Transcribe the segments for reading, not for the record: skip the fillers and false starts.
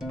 Today,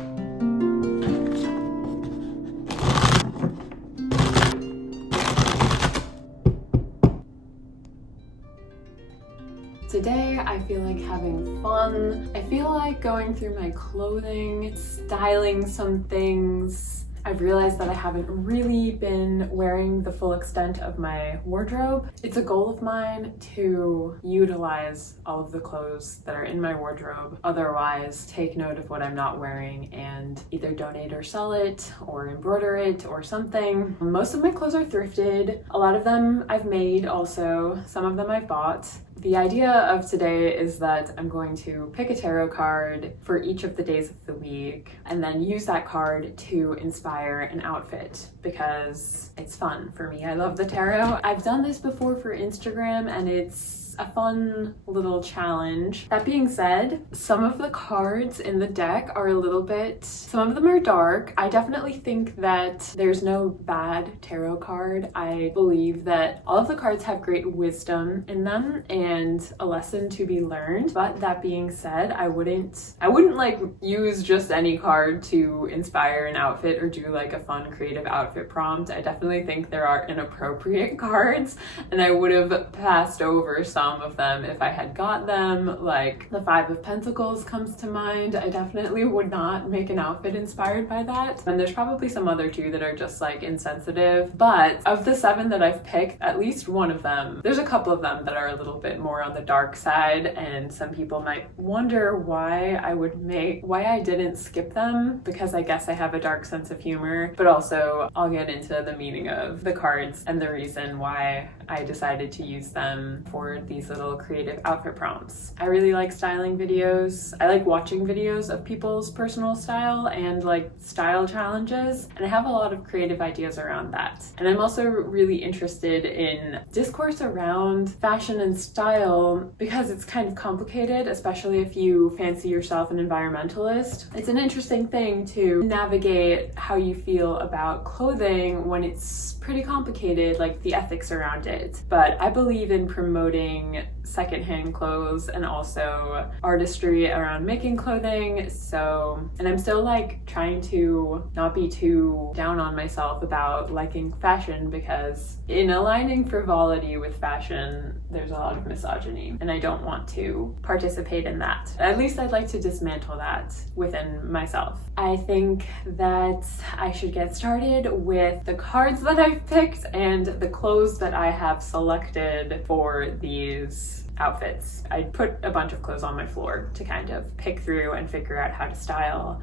I feel like having fun. I feel like going through my clothing, styling some things. I've realized that I haven't really been wearing the full extent of my wardrobe. It's a goal of mine to utilize all of the clothes that are in my wardrobe. Otherwise, take note of what I'm not wearing and either donate or sell it or embroider it or something. Most of my clothes are thrifted. A lot of them I've made also. Some of them I've bought. The idea of today is that I'm going to pick a tarot card for each of the days of the week and then use that card to inspire an outfit because it's fun for me. I love the tarot. I've done this before for Instagram and it's a fun little challenge. That being said, some of the cards in the deck are a little bit, some of them are dark. I definitely think that there's no bad tarot card. I believe that all of the cards have great wisdom in them and a lesson to be learned. But that being said, I wouldn't like use just any card to inspire an outfit or do like a fun creative outfit prompt. I definitely think there are inappropriate cards and I would have passed over some of them if I had got them. Like the 5 of Pentacles comes to mind. I definitely would not make an outfit inspired by that. And there's probably some other 2 that are just like insensitive. But of the 7 that I've picked, at least one of them, there's a couple of them that are a little bit more on the dark side. And some people might wonder why I didn't skip them, because I guess I have a dark sense of humor. But also I'll get into the meaning of the cards and the reason why I decided to use them for these little creative outfit prompts. I really like styling videos. I like watching videos of people's personal style and like style challenges, and I have a lot of creative ideas around that. And I'm also really interested in discourse around fashion and style because it's kind of complicated, especially if you fancy yourself an environmentalist. It's an interesting thing to navigate how you feel about clothing when it's pretty complicated, like the ethics around it. But I believe in promoting secondhand clothes and also artistry around making clothing. And I'm still like trying to not be too down on myself about liking fashion, because in aligning frivolity with fashion, there's a lot of misogyny and I don't want to participate in that. At least I'd like to dismantle that within myself. I think that I should get started with the cards that I've picked and the clothes that I have selected for these outfits. I put a bunch of clothes on my floor to kind of pick through and figure out how to style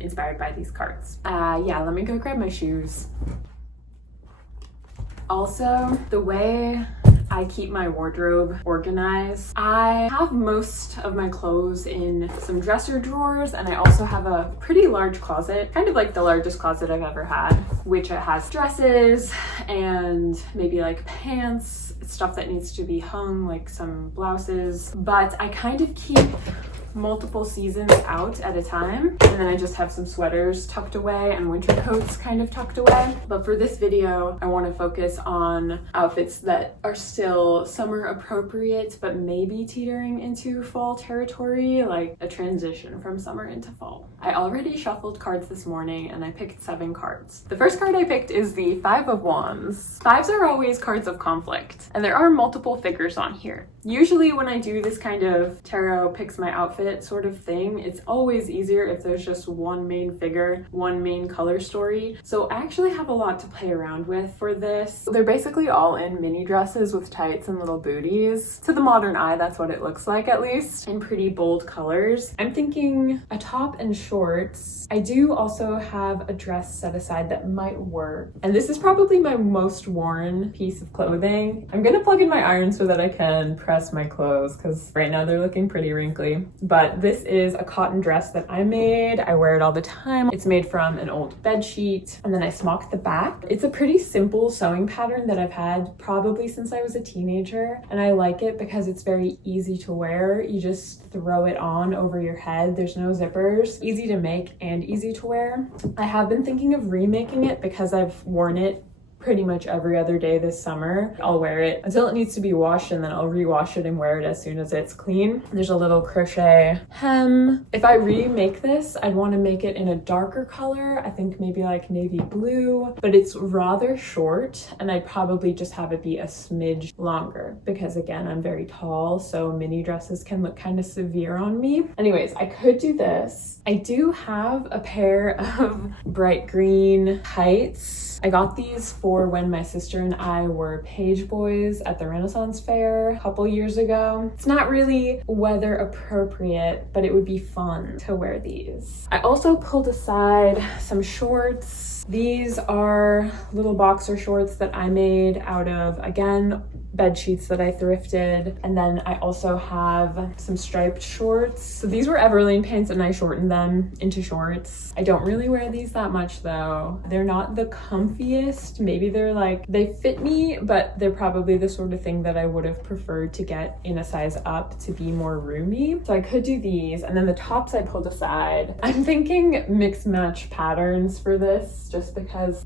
inspired by these cards. Yeah, let me go grab my shoes. Also, the way I keep my wardrobe organized, I have most of my clothes in some dresser drawers, and I also have a pretty large closet, kind of like the largest closet I've ever had, which it has dresses and maybe like pants, stuff that needs to be hung, like some blouses. But I kind of keep multiple seasons out at a time, and then I just have some sweaters tucked away and winter coats kind of tucked away. But for this video, I want to focus on outfits that are still summer appropriate but maybe teetering into fall territory, like a transition from summer into fall. I already shuffled cards this morning and I picked 7 cards. The first card I picked is the 5 of Wands. 5s are always cards of conflict, and there are multiple figures on here. Usually when I do this kind of tarot picks my outfit sort of thing, it's always easier if there's just one main figure, one main color story. So I actually have a lot to play around with for this. They're basically all in mini dresses with tights and little booties. To the modern eye, that's what it looks like, at least, in pretty bold colors. I'm thinking a top and shorts. I do also have a dress set aside that might work. And this is probably my most worn piece of clothing. I'm gonna plug in my iron so that I can press my clothes, because right now they're looking pretty wrinkly. But this is a cotton dress that I made. I wear it all the time. It's made from an old bed sheet, and then I smocked the back. It's a pretty simple sewing pattern that I've had probably since I was a teenager, and I like it because it's very easy to wear. You just throw it on over your head. There's no zippers. Easy to make and easy to wear. I have been thinking of remaking it because I've worn it pretty much every other day this summer. I'll wear it until it needs to be washed, and then I'll rewash it and wear it as soon as it's clean. There's a little crochet hem. If I remake this, I'd want to make it in a darker color. I think maybe like navy blue, but it's rather short, and I'd probably just have it be a smidge longer because again, I'm very tall, so mini dresses can look kind of severe on me. Anyways, I could do this. I do have a pair of bright green tights. I got these for when my sister and I were page boys at the Renaissance Fair a couple years ago. It's not really weather appropriate, but it would be fun to wear these. I also pulled aside some shorts. These are little boxer shorts that I made out of, again, bed sheets that I thrifted. And then I also have some striped shorts. So these were Everlane pants and I shortened them into shorts. I don't really wear these that much though. They're not the comfiest. Maybe they're like, they fit me, but they're probably the sort of thing that I would have preferred to get in a size up to be more roomy. So I could do these. And then the tops I pulled aside. I'm thinking mix match patterns for this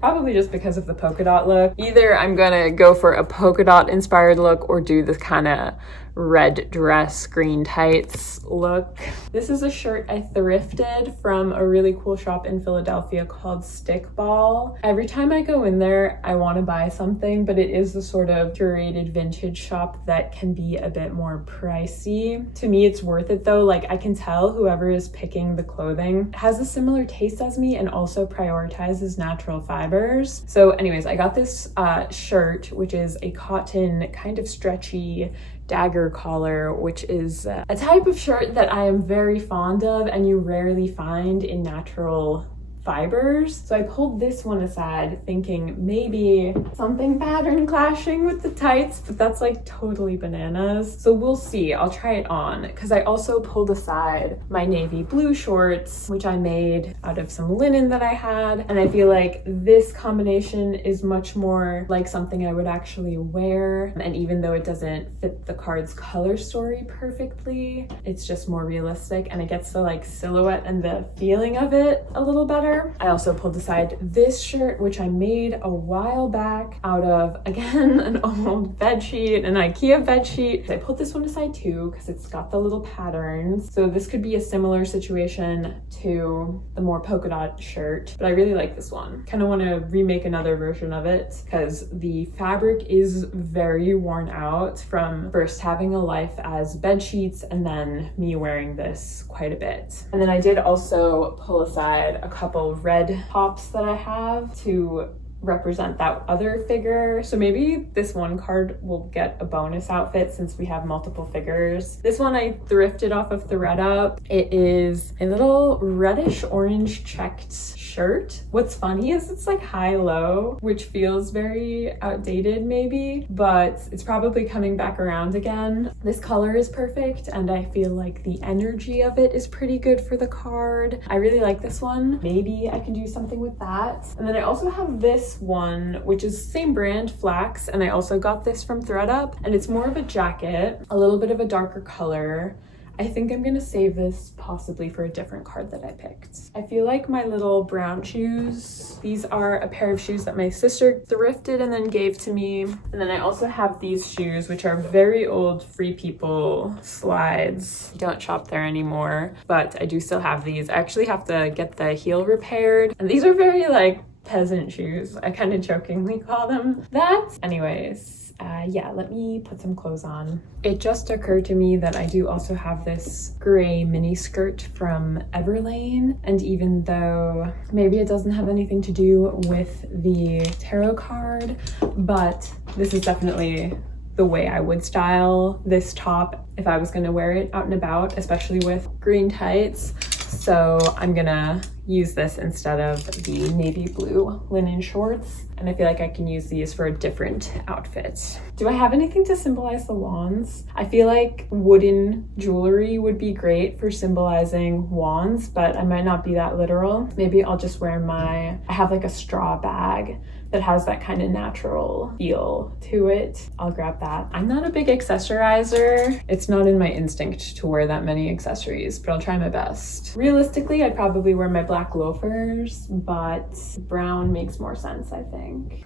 probably just because of the polka dot look. Either I'm gonna go for a polka dot inspired look or do this kind of red dress, green tights look. This is a shirt I thrifted from a really cool shop in Philadelphia called Stickball. Every time I go in there, I want to buy something, but it is the sort of curated vintage shop that can be a bit more pricey. To me, it's worth it though. Like I can tell whoever is picking the clothing has a similar taste as me and also prioritizes natural fibers. So anyways, I got this shirt, which is a cotton kind of stretchy dagger collar, which is a type of shirt that I am very fond of and you rarely find in natural fibers. So I pulled this one aside thinking maybe something pattern clashing with the tights, but that's like totally bananas. So we'll see. I'll try it on because I also pulled aside my navy blue shorts, which I made out of some linen that I had. And I feel like this combination is much more like something I would actually wear. And even though it doesn't fit the card's color story perfectly, it's just more realistic and it gets the like silhouette and the feeling of it a little better. I also pulled aside this shirt, which I made a while back out of, again, an old bed sheet, an IKEA bed sheet. I pulled this one aside too because it's got the little patterns. So this could be a similar situation to the more polka dot shirt, but I really like this one. Kind of want to remake another version of it because the fabric is very worn out from first having a life as bed sheets and then me wearing this quite a bit. And then I did also pull aside a couple red tops that I have to represent that other figure. So maybe this one card will get a bonus outfit since we have multiple figures. This one I thrifted off of ThredUp. It is a little reddish orange checked shirt. What's funny is it's like high-low, which feels very outdated maybe, but it's probably coming back around again. This color is perfect and I feel like the energy of it is pretty good for the card. I really like this one. Maybe I can do something with that. And then I also have this one, which is same brand, Flax, and I also got this from ThredUp, and it's more of a jacket, a little bit of a darker color. I think I'm gonna save this possibly for a different card that I picked. I feel like my little brown shoes, these are a pair of shoes that my sister thrifted and then gave to me. And then I also have these shoes, which are very old Free People slides. I don't shop there anymore, but I do still have these. I actually have to get the heel repaired. And these are very like peasant shoes. I kind of jokingly call them that. Anyways, yeah, let me put some clothes on. It just occurred to me that I do also have this gray mini skirt from Everlane, and even though maybe it doesn't have anything to do with the tarot card, but this is definitely the way I would style this top if I was gonna wear it out and about, especially with green tights. So I'm gonna use this instead of the navy blue linen shorts. And I feel like I can use these for a different outfit. Do I have anything to symbolize the wands? I feel like wooden jewelry would be great for symbolizing wands, but I might not be that literal. Maybe I'll just wear I have like a straw bag that has that kind of natural feel to it. I'll grab that. I'm not a big accessorizer. It's not in my instinct to wear that many accessories, but I'll try my best. Realistically, I'd probably wear my black black loafers, but brown makes more sense, I think.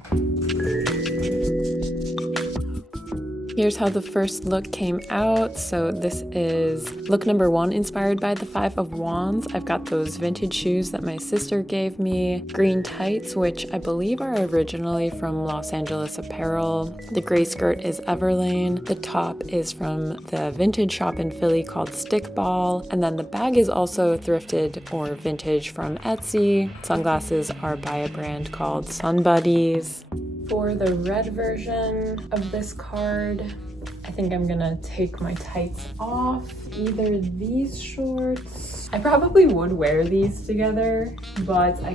Here's how the first look came out. So this is look number 1, inspired by the 5 of Wands. I've got those vintage shoes that my sister gave me, green tights, which I believe are originally from Los Angeles Apparel. The gray skirt is Everlane. The top is from the vintage shop in Philly called Stickball. And then the bag is also thrifted or vintage from Etsy. Sunglasses are by a brand called Sun Buddies. For the red version of this card, I think I'm gonna take my tights off. Either these shorts, I probably would wear these together, but I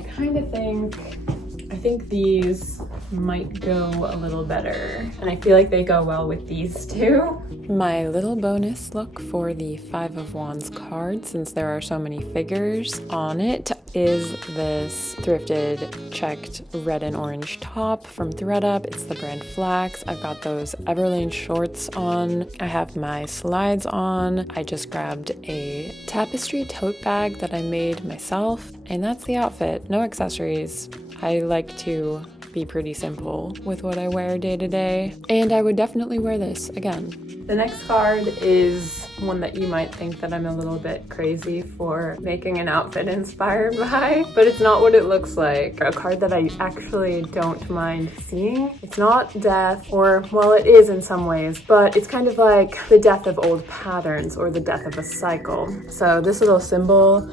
think these might go a little better. And I feel like they go well with these two. My little bonus look for the 5 of Wands card, since there are so many figures on it, is this thrifted checked red and orange top from thredUP. It's the brand Flax. I've got those Everlane shorts on. I have my slides on. I just grabbed a tapestry tote bag that I made myself, and that's the outfit. No accessories. I like to be pretty simple with what I wear day to day, and I would definitely wear this again. The next card is one that you might think that I'm a little bit crazy for making an outfit inspired by, but it's not what it looks like. A card that I actually don't mind seeing. It's not death, or well, it is in some ways, but it's kind of like the death of old patterns or the death of a cycle. So this little symbol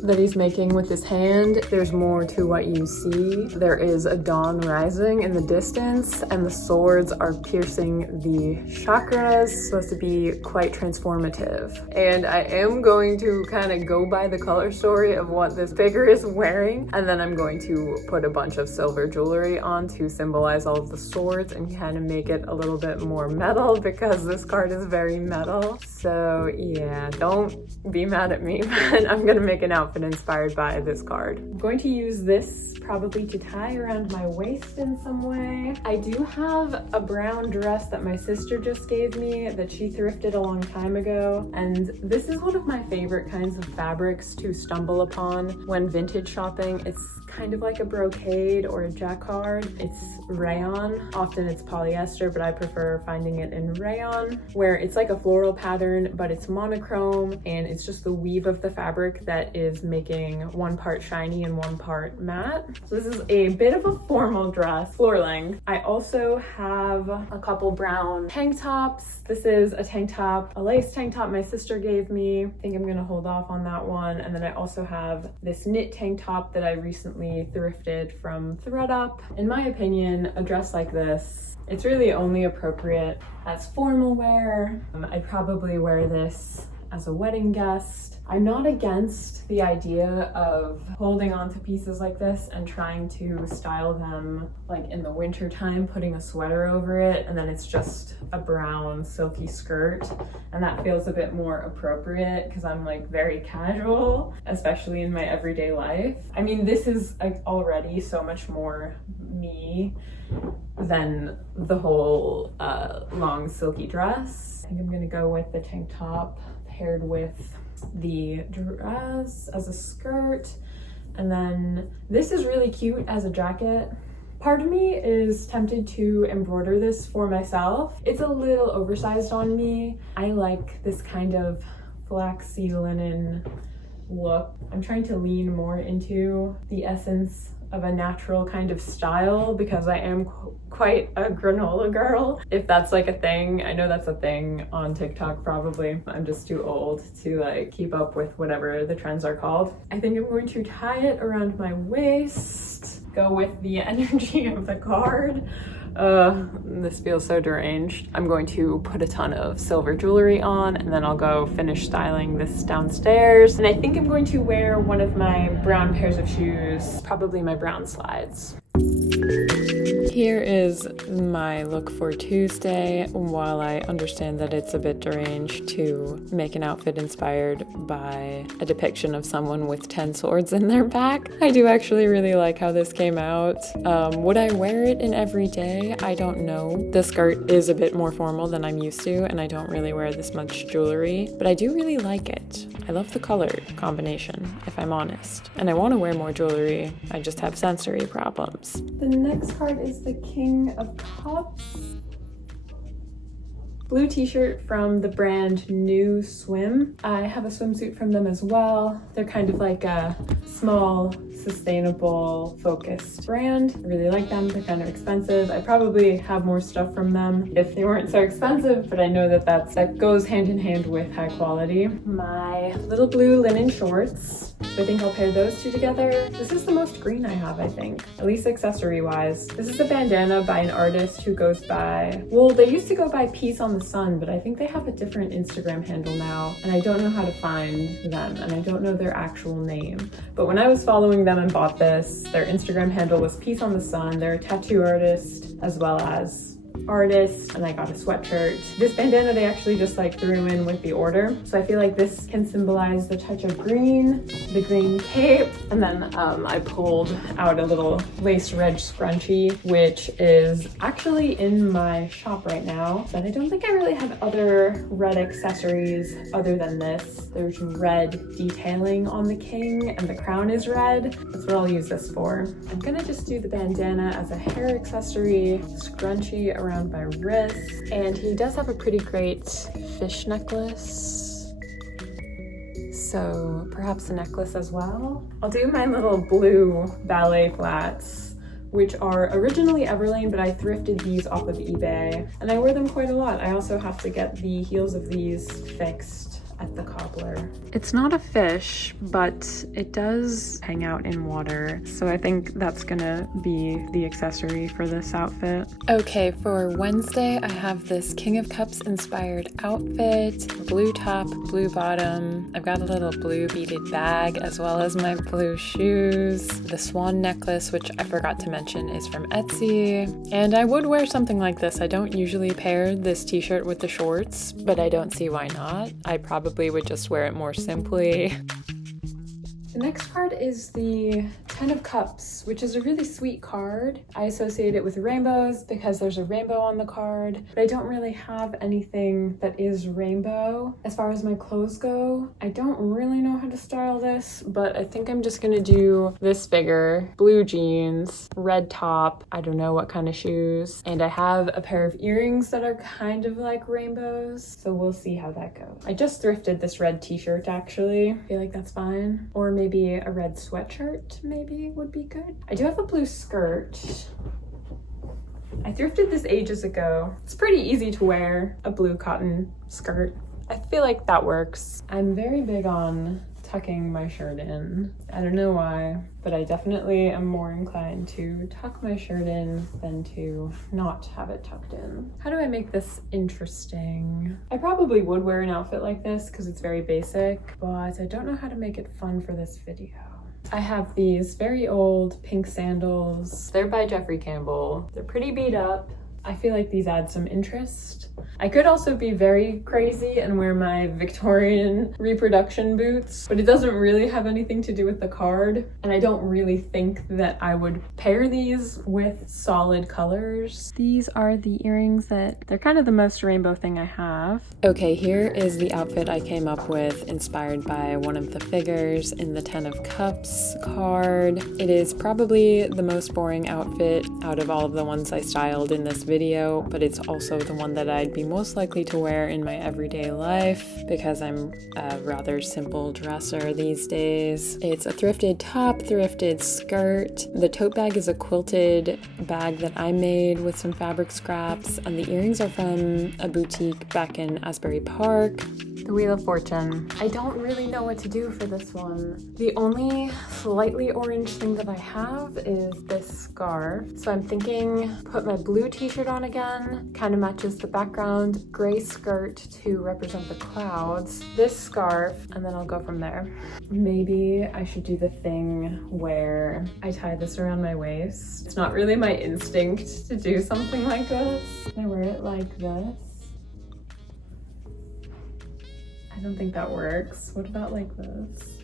that he's making with his hand, there's more to what you see. There is a dawn rising in the distance, and the swords are piercing the chakras, supposed to be quite transformative. And I am going to kind of go by the color story of what this figure is wearing, and then I'm going to put a bunch of silver jewelry on to symbolize all of the swords and kind of make it a little bit more metal, because this card is very metal. So yeah, don't be mad at me, but I'm gonna make an outfit inspired by this card. I'm going to use this probably to tie around my waist in some way. I do have a brown dress that my sister just gave me that she thrifted a long time ago, and this is one of my favorite kinds of fabrics to stumble upon when vintage shopping. It's kind of like a brocade or a jacquard. It's rayon. Often it's polyester, but I prefer finding it in rayon, where it's like a floral pattern, but it's monochrome, and it's just the weave of the fabric that is making one part shiny and one part matte. So this is a bit of a formal dress, floor length. I also have a couple brown tank tops. This is a tank top, a lace tank top my sister gave me. I think I'm gonna hold off on that one. And then I also have this knit tank top that I recently thrifted from thredUP. In my opinion, a dress like this, it's really only appropriate as formal wear. I'd probably wear this as a wedding guest. I'm not against the idea of holding on to pieces like this and trying to style them like in the winter time, putting a sweater over it, and then it's just a brown silky skirt, and that feels a bit more appropriate because I'm like very casual, especially in my everyday life. I mean, this is like already so much more me than the whole long silky dress. I think I'm gonna go with the tank top paired with the dress as a skirt, and then this is really cute as a jacket. Part of me is tempted to embroider this for myself. It's a little oversized on me. I like this kind of flaxy linen look. I'm trying to lean more into the essence of a natural kind of style because I am quite a granola girl, if that's like a thing. I know that's a thing on TikTok probably. I'm just too old to like keep up with whatever the trends are called. I think I'm going to tie it around my waist, go with the energy of the card. This feels so deranged. I'm going to put a ton of silver jewelry on, and then I'll go finish styling this downstairs. And I think I'm going to wear one of my brown pairs of shoes, probably my brown slides. Here is my look for Tuesday. While I understand that it's a bit deranged to make an outfit inspired by a depiction of someone with 10 swords in their back, I do actually really like how this came out. Would I wear it in every day? I don't know. The skirt is a bit more formal than I'm used to, and I don't really wear this much jewelry, but I do really like it. I love the color combination, if I'm honest. And I want to wear more jewelry, I just have sensory problems. The next card is the King of Cups. Blue t-shirt from the brand New Swim. I have a swimsuit from them as well. They're kind of like a small, sustainable, focused brand. I really like them. They're kind of expensive. I probably have more stuff from them if they weren't so expensive, but I know that that goes hand in hand with high quality. My little blue linen shorts. So I think I'll pair those two together. This is the most green I have, I think, at least accessory-wise. This is a bandana by an artist who goes by, well, they used to go by Peace on the Sun, but I think they have a different Instagram handle now, and I don't know how to find them, and I don't know their actual name. But when I was following them and bought this, their Instagram handle was Peace on the Sun. They're a tattoo artist as well as artist, and I got a sweatshirt. This bandana they actually just like threw in with the order, so I feel like this can symbolize the touch of green, the green cape, and then I pulled out a little lace red scrunchie, which is actually in my shop right now, but I don't think I really have other red accessories other than this. There's red detailing on the king and the crown is red. That's what I'll use this for. I'm gonna just do the bandana as a hair accessory, scrunchie around my wrist, and he does have a pretty great fish necklace, so perhaps a necklace as well. I'll do my little blue ballet flats, which are originally Everlane, but I thrifted these off of eBay, and I wear them quite a lot. I also have to get the heels of these fixed at the cobbler. It's not a fish, but it does hang out in water, so I think that's gonna be the accessory for this outfit. Okay, for Wednesday, I have this King of Cups inspired outfit, blue top, blue bottom. I've got a little blue beaded bag as well as my blue shoes. The swan necklace, which I forgot to mention, is from Etsy. And I would wear something like this. I don't usually pair this t-shirt with the shorts, but I don't see why not. I probably would just wear it more simply. The next card is the 10 of Cups, which is a really sweet card. I associate it with rainbows because there's a rainbow on the card, but I don't really have anything that is rainbow. As far as my clothes go, I don't really know how to style this, but I think I'm just gonna do this figure, blue jeans, red top, I don't know what kind of shoes, and I have a pair of earrings that are kind of like rainbows, so we'll see how that goes. I just thrifted this red t-shirt actually. I feel like that's fine. Or maybe a red sweatshirt maybe would be good. I do have a blue skirt. I thrifted this ages ago. It's pretty easy to wear, a blue cotton skirt. I feel like that works. I'm very big on tucking my shirt in. I don't know why, but I definitely am more inclined to tuck my shirt in than to not have it tucked in. How do I make this interesting? I probably would wear an outfit like this because it's very basic, but I don't know how to make it fun for this video. I have these very old pink sandals. They're by Jeffrey Campbell. They're pretty beat up. I feel like these add some interest. I could also be very crazy and wear my Victorian reproduction boots, but it doesn't really have anything to do with the card. And I don't really think that I would pair these with solid colors. These are the earrings that they're kind of the most rainbow thing I have. Okay, here is the outfit I came up with inspired by one of the figures in the 10 of Cups card. It is probably the most boring outfit out of all of the ones I styled in this video, but it's also the one that I'd be most likely to wear in my everyday life because I'm a rather simple dresser these days. It's a thrifted top, thrifted skirt. The tote bag is a quilted bag that I made with some fabric scraps, and the earrings are from a boutique back in Asbury Park. The Wheel of Fortune. I don't really know what to do for this one. The only slightly orange thing that I have is this scarf. So I'm thinking put my blue t-shirt t-shirt on again. Kind of matches the background. Gray skirt to represent the clouds. This scarf, and then I'll go from there. Maybe I should do the thing where I tie this around my waist. It's not really my instinct to do something like this. Can I wear it like this? I don't think that works. What about like this?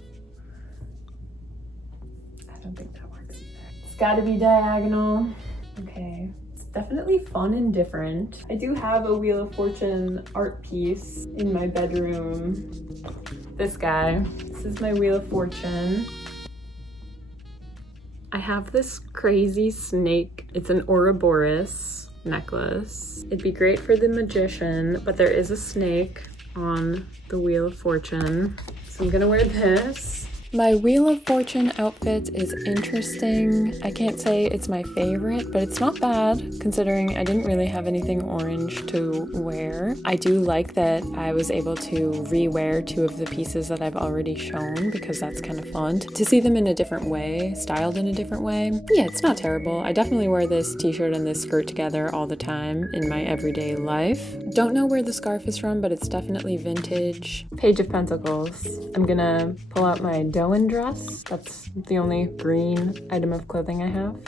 I don't think that works either. It's gotta be diagonal. Okay. It's definitely fun and different. I do have a Wheel of Fortune art piece in my bedroom. This guy. This is my Wheel of Fortune. I have this crazy snake. It's an Ouroboros necklace. It'd be great for the magician, but there is a snake on the Wheel of Fortune. So I'm gonna wear this. My Wheel of Fortune outfit is interesting. I can't say it's my favorite, but it's not bad considering I didn't really have anything orange to wear. I do like that I was able to re-wear 2 of the pieces that I've already shown because that's kind of fun to see them in a different way, styled in a different way. Yeah, it's not terrible. I definitely wear this t-shirt and this skirt together all the time in my everyday life. Don't know where the scarf is from, but it's definitely vintage. Page of Pentacles. I'm gonna pull out my dress. That's the only green item of clothing I have.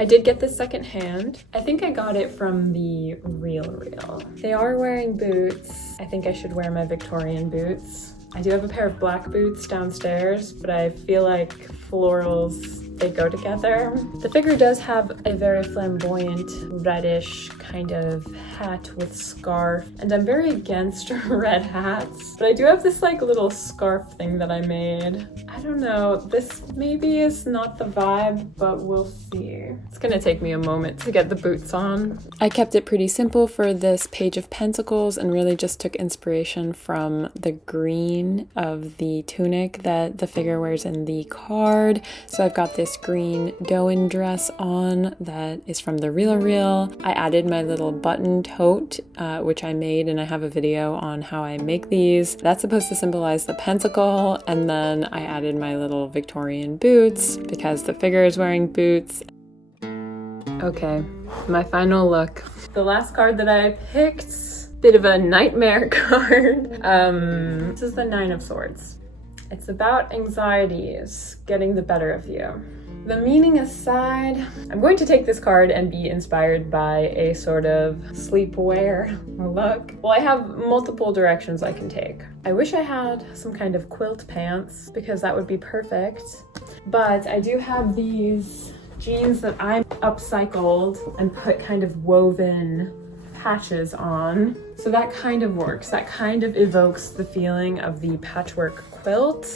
I did get this second hand. I think I got it from the Real. They are wearing boots. I think I should wear my Victorian boots. I do have a pair of black boots downstairs, but I feel like florals, they go together. The figure does have a very flamboyant reddish kind of hat with scarf, and I'm very against red hats, but I do have this like little scarf thing that I made. I don't know, this maybe is not the vibe, but we'll see. It's gonna take me a moment to get the boots on. I kept it pretty simple for this Page of Pentacles and really just took inspiration from the green of the tunic that the figure wears in the card. So I've got this green Doan dress on that is from the Real. I added my little button tote, which I made, and I have a video on how I make these. That's supposed to symbolize the pentacle, and then I added my little Victorian boots because the figure is wearing boots. Okay, my final look. The last card that I picked, bit of a nightmare card. This is the 9 of Swords. It's about anxieties getting the better of you. The meaning aside, I'm going to take this card and be inspired by a sort of sleepwear look. Well, I have multiple directions I can take. I wish I had some kind of quilt pants because that would be perfect. But I do have these jeans that I upcycled and put kind of woven patches on. So that kind of works. That kind of evokes the feeling of the patchwork quilt.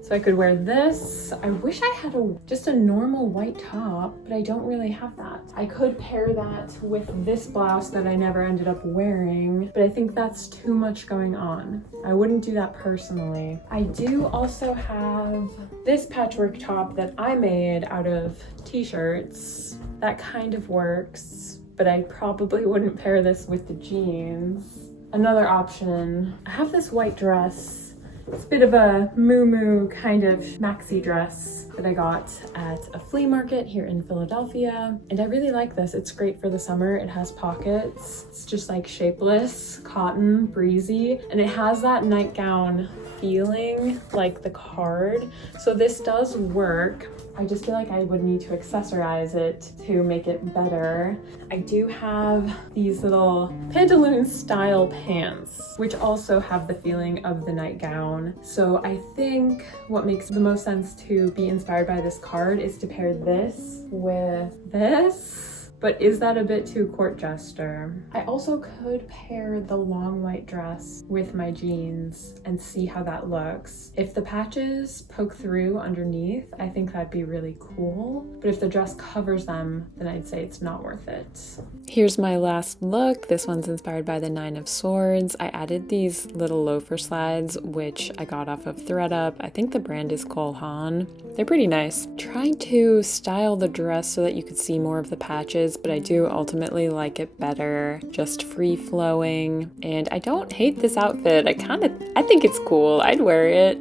So I could wear this. I wish I had just a normal white top, but I don't really have that. I could pair that with this blouse that I never ended up wearing, but I think that's too much going on. I wouldn't do that personally. I do also have this patchwork top that I made out of t-shirts. That kind of works, but I probably wouldn't pair this with the jeans. Another option, I have this white dress. It's a bit of a moo kind of maxi dress that I got at a flea market here in Philadelphia. And I really like this. It's great for the summer. It has pockets. It's just like shapeless, cotton, breezy. And it has that nightgown feeling like the card. So this does work. I just feel like I would need to accessorize it to make it better. I do have these little pantaloon style pants, which also have the feeling of the nightgown. So I think what makes the most sense to be inspired by this card is to pair this with this. But is that a bit too court jester? I also could pair the long white dress with my jeans and see how that looks. If the patches poke through underneath, I think that'd be really cool. But if the dress covers them, then I'd say it's not worth it. Here's my last look. This one's inspired by the 9 of Swords. I added these little loafer slides, which I got off of ThredUp. I think the brand is Cole Haan. They're pretty nice. Trying to style the dress so that you could see more of the patches, but I do ultimately like it better, just free flowing. And I don't hate this outfit. I think it's cool. I'd wear it.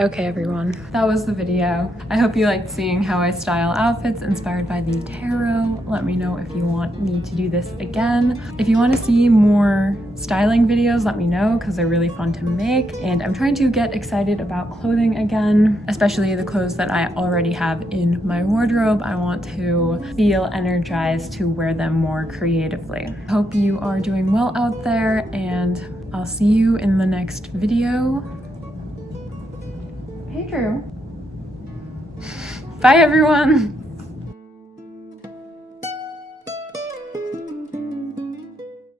Okay everyone, that was the video. I hope you liked seeing how I style outfits inspired by the tarot. Let me know if you want me to do this again. If you want to see more styling videos, let me know because they're really fun to make. And I'm trying to get excited about clothing again, especially the clothes that I already have in my wardrobe. I want to feel energized to wear them more creatively. Hope you are doing well out there, and I'll see you in the next video. Hey Drew. Bye everyone.